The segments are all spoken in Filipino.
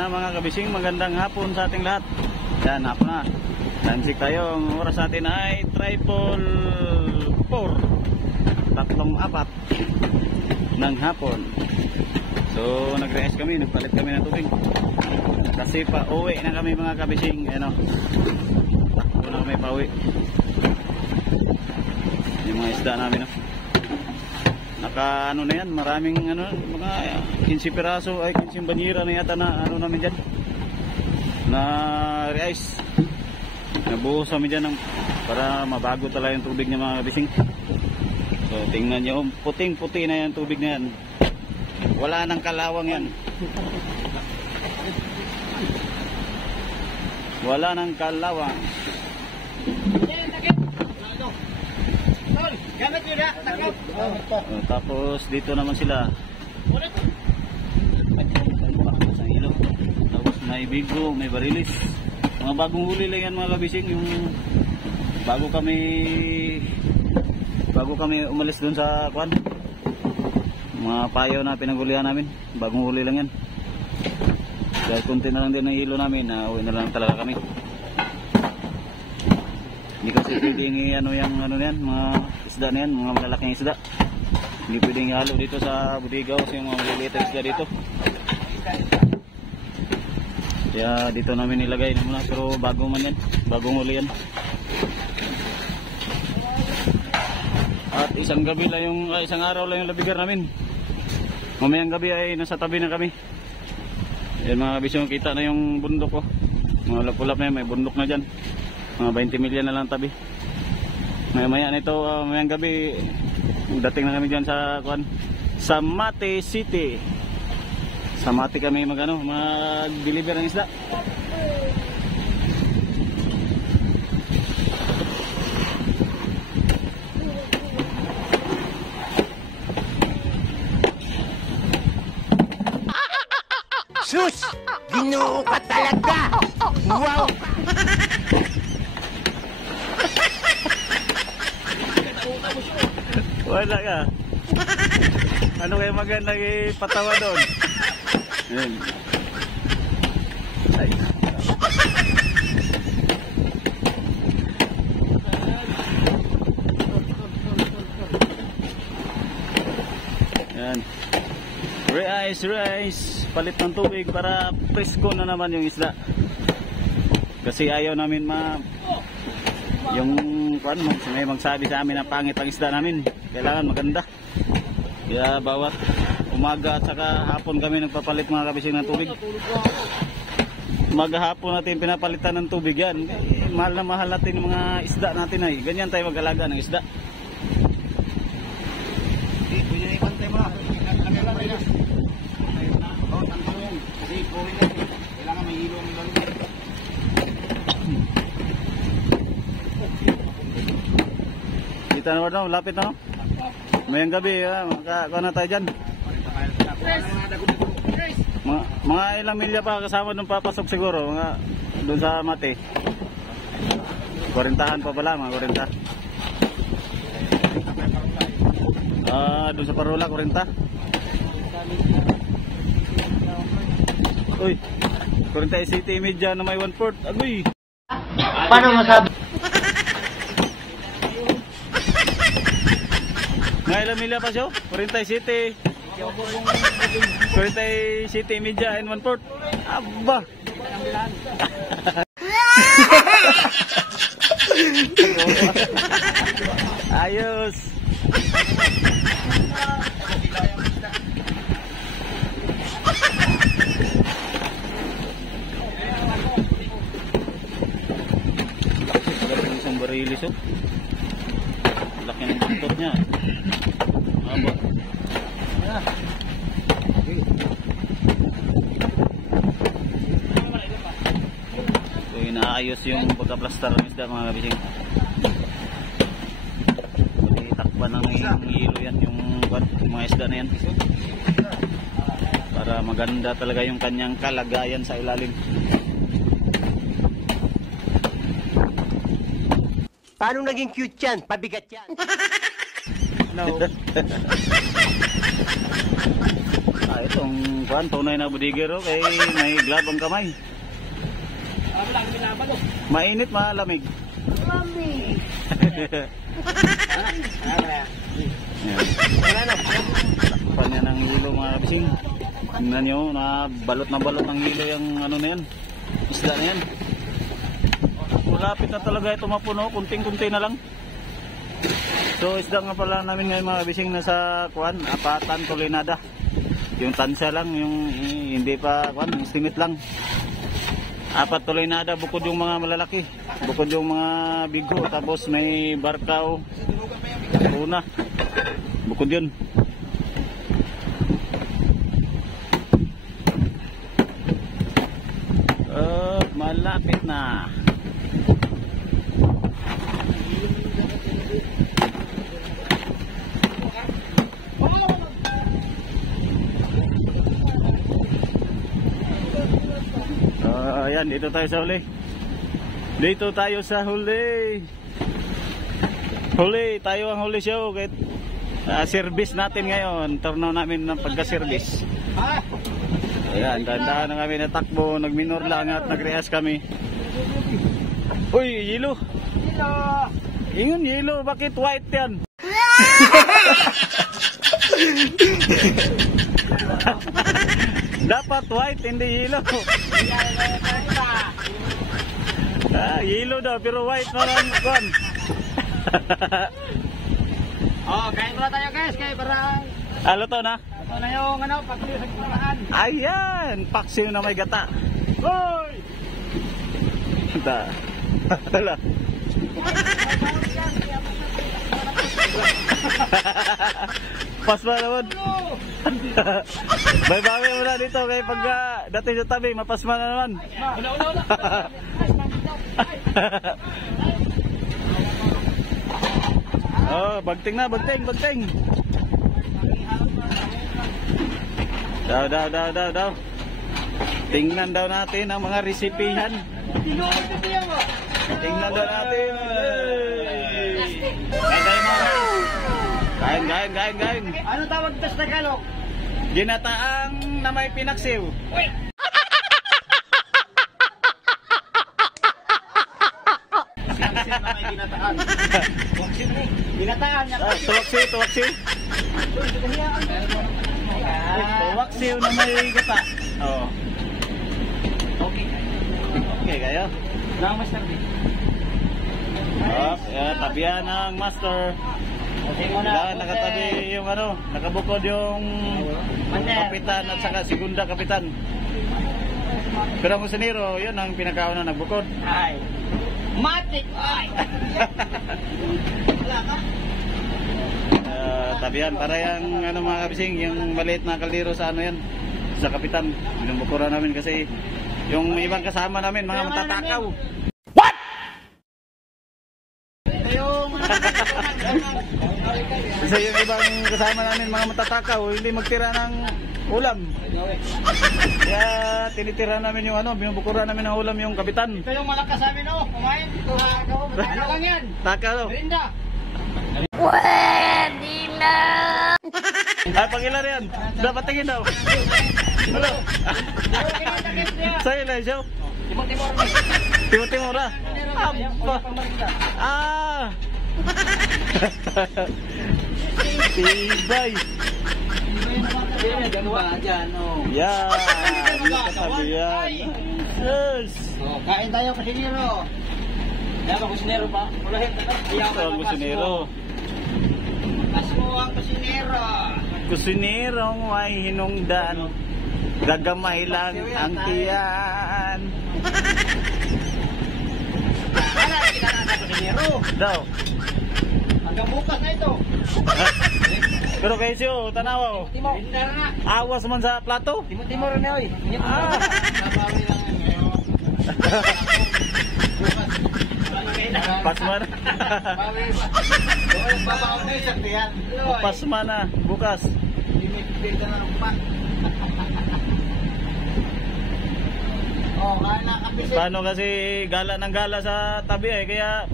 na mga kabising, magandang hapon sa ating lahat. Yan, hapon na. Time check tayo. Ang oras natin ay 3:04 ng hapon. So nag-rest kami, nagpalit kami ng tubig kasi pa uwi na kami mga kabising. Ano, takbo na kami pa uwi. Yung mga isda namin, no? Naka ano na yan, maraming ano, mga 15 piraso ay 15 banyera na yata na ano namin dyan na re-ice. Nabuhos kami dyan para mabago talaga yung tubig niya mga kabising. So tingnan nyo, puting puti na yung tubig na yan, wala nang kalawang yan, wala nang kalawang. Tapos dito naman sila sa ilog. Tapos may bigo, may barilis. Mga bagong huli lang yan mga kabising. Yung bago kami umalis dun sa kwan, mga payo na pinagulihan namin, bagong huli lang yan. Dahil kunti na lang din ang hilo namin, uwi na lang talaga kami. Hindi kasi pwedeng ano yung ano yan, mga isda na yan, mga malalaking isda. Hindi pwedeng ihalo dito sa budigaw kasi yung mga maliliit na isda dito. Kaya dito namin nilagay na muna, pero bago man yan, bagong huli yan. At isang gabi lang yung, isang araw lang yung labigar namin. Mamayang gabi ay nasa tabi na kami. Yan mga kabisyon, kita na yung bundok ko. Mga ulap-ulap na yan, may bundok na dyan. Mga 20 milya na lang tabi. Maya-maya nito, mayang gabi, dating na kami dyan sa Mate City. Sa Mate kami mag-deliver ng isda. Sus! Ginoo ka talaga! Wow! Wala ka. Ano kayo magandang ipatawa doon? Ayan. Ay. Ayan. Rice. Palit ng tubig para presko na naman yung isda. Kasi ayaw namin yung may magsabi sa amin na pangit ang isda namin. Kailangan maganda. Kaya bawat umaga at saka hapon kami nagpapalit mga kabising ng tubig. Umaga hapon natin pinapalitan ng tubig yan. Mahal na mahal natin yung mga isda natin ay. Ganyan tayo mag-alaga ng isda. Kailangan may hilo ng lalaki. Kita na ba, lapit na, no? Mayang gabi, makakuha na tayo dyan. Mga ilang milya pa kasama nung papasok siguro, mga doon sa Mate. 40 pa pala, mga 40. Doon sa Parola, 40. Uy, 40 City Media na may 1/4. Agoy! Paano masabi? Mga ilang milya pa siya? 40 City. 40 City Media and 1/4. Aba! Ayos! Isang barilis, oh. Laki ng buntot niya. Aba. So inaayos yung pagka-plaster ng isda mga kabising. Itakpan ng hilo yan yung mga isda na yan para maganda talaga yung kanyang kalagayan sa ilalim. Paano naging cute yan? Pabigat yan. No. Itong kuan, tunay na budigero kay may glove ang kamay. Mainit, malamig. Takpan niya ng hilo mga kabising. Tingnan nyo, na balot ng hilo yung ano na yan, isda na yan. Malapit na talaga ito mapuno, kunting-kunti na lang. So isda nga pala namin ngayon mga kabising, nasa kuan, apatan tulinada. Yung tansya lang, yung hindi pa kuan, estimate lang. Apat tulinada, bukod yung mga malalaki, bukod yung mga bigo, tapos may barkaw, una, bukod yun. Malapit na. Ayan, dito tayo sa huli. Dito tayo sa huli. Huli, tayo ang huli show. Service natin ngayon. Turno namin ng pagka-service. Ayan, dahan-dahan na kami natakbo. Nagminor lang at nag-reas kami. Uy, yelo. Ingon, yelo. Bakit white yan? Dapat white, hindi yellow. Yellow daw, pero white naman kon. Kain muna tayo guys, kaya para... Alo to na? Ito na yung paksiw sa kurahan. Ayan, paksiw na may gata. Hoy! Hala. Pasma naman. Bawi mo na dito kay pag dati sa tabi, mapasma na naman. Bagting na, bagting. Daw. Tingnan daw natin ang mga resipihan. Tingnan daw natin. Kain. Ano tawag ito sa Tagalog? Ginataang na may pinaksiw. Pinaksiw na may ginataan. Ginataan niya. Tuwaksiw. Tuwaksiw na may gata. Oo. Okay kayo. Lang master din. Tabihan ng master. Nakatabi yung nakabukod yung kapitan at saka segunda kapitan. Pero ang kusinero, yun ang pinakauna nagbukod. Ay. Matik! Ay! Wala ka? Tabihan, para yung mga kabising, yung maliit na kaldero sa yan, sa kapitan. Binubukuran namin kasi yung ibang kasama namin, mga matatakaw. Kasi yung ibang kasama namin mga matatakaw, hindi magtira ng ulam. Kaya tinitira namin yung binubukuran namin ng ulam yung kapitan. Ito yung malakas namin kumain. Ano lang yan? Taka Merinda. Pwede na! Pangilan yan. Dapat tingin daw. Hello. Sa'yo na siya. Timur-timur na. Tibay. Yan. Katabihan. Yes. Kain tayo kusinero. Diba kusinero pa? Ulahin ka. Ito ang kusinero. Asmo ang kusinero. Kusinerong may hinungdan. Gagamay lang ang tiyan. Wala kita na kusinero. Daw. Hanggang bukas na ito. Pero kayo siyo, tanawa. Merinda na. Awas man sa plato. Timur na oy. Nabawi lang ngayon. Pasma na. Pasma na. Bukas. Paano kasi gala ng gala sa tabi kaya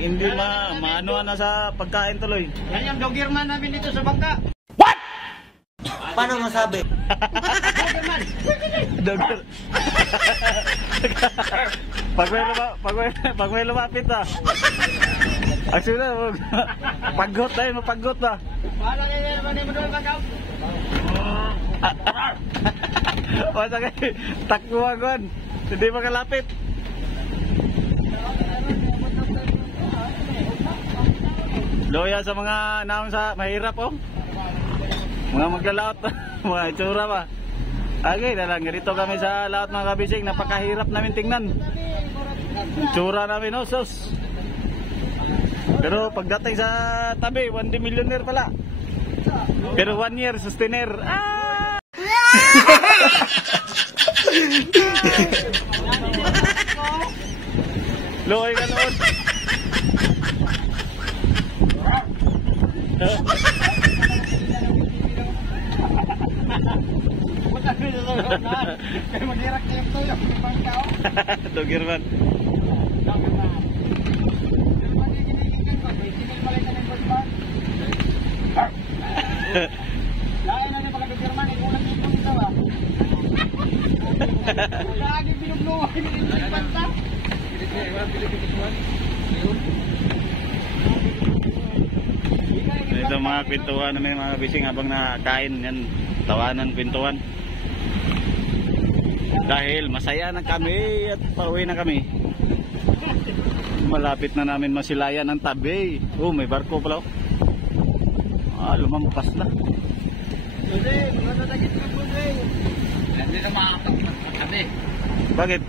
hindi maano na sa pagkain tuloy. Yan yung doggerman namin dito sa bangka. Paano masabi? Dogger. Pag may lumapit ah. Actually, paggot tayo, mapaggot ba? Paano niya naman yung mga magaw? O sagay, takbo agon. Hindi makalapit. Loya sa mga naon sa mahirap oh. Mga maglalaot, mga itsura ba. Okay, dalang ganito kami sa laot mga kabising, napakahirap namin tingnan. Itsura namin oh, sus. Pero pagdating sa tabi, 1 millionaire pala. Pero 1 year sustainer. Ah! Loy ka noon. Kaya mag-irak niya ito yung ibang tao. Dogger man. Lain na niya pagka-German, ikulang dito nito ba? Lagi binugluhan yung ibanta. Ito mga kwentuhan namin mga bising habang nakain yan. Tawanan, kwentuhan. Dahil masaya na kami at pauwi na kami. Malapit na namin masilayan ang tabi. Oh, may barko pala. Ah, lumampas na. Hindi, mga tatagit ka po, Hindi na makakapag kami. Bakit?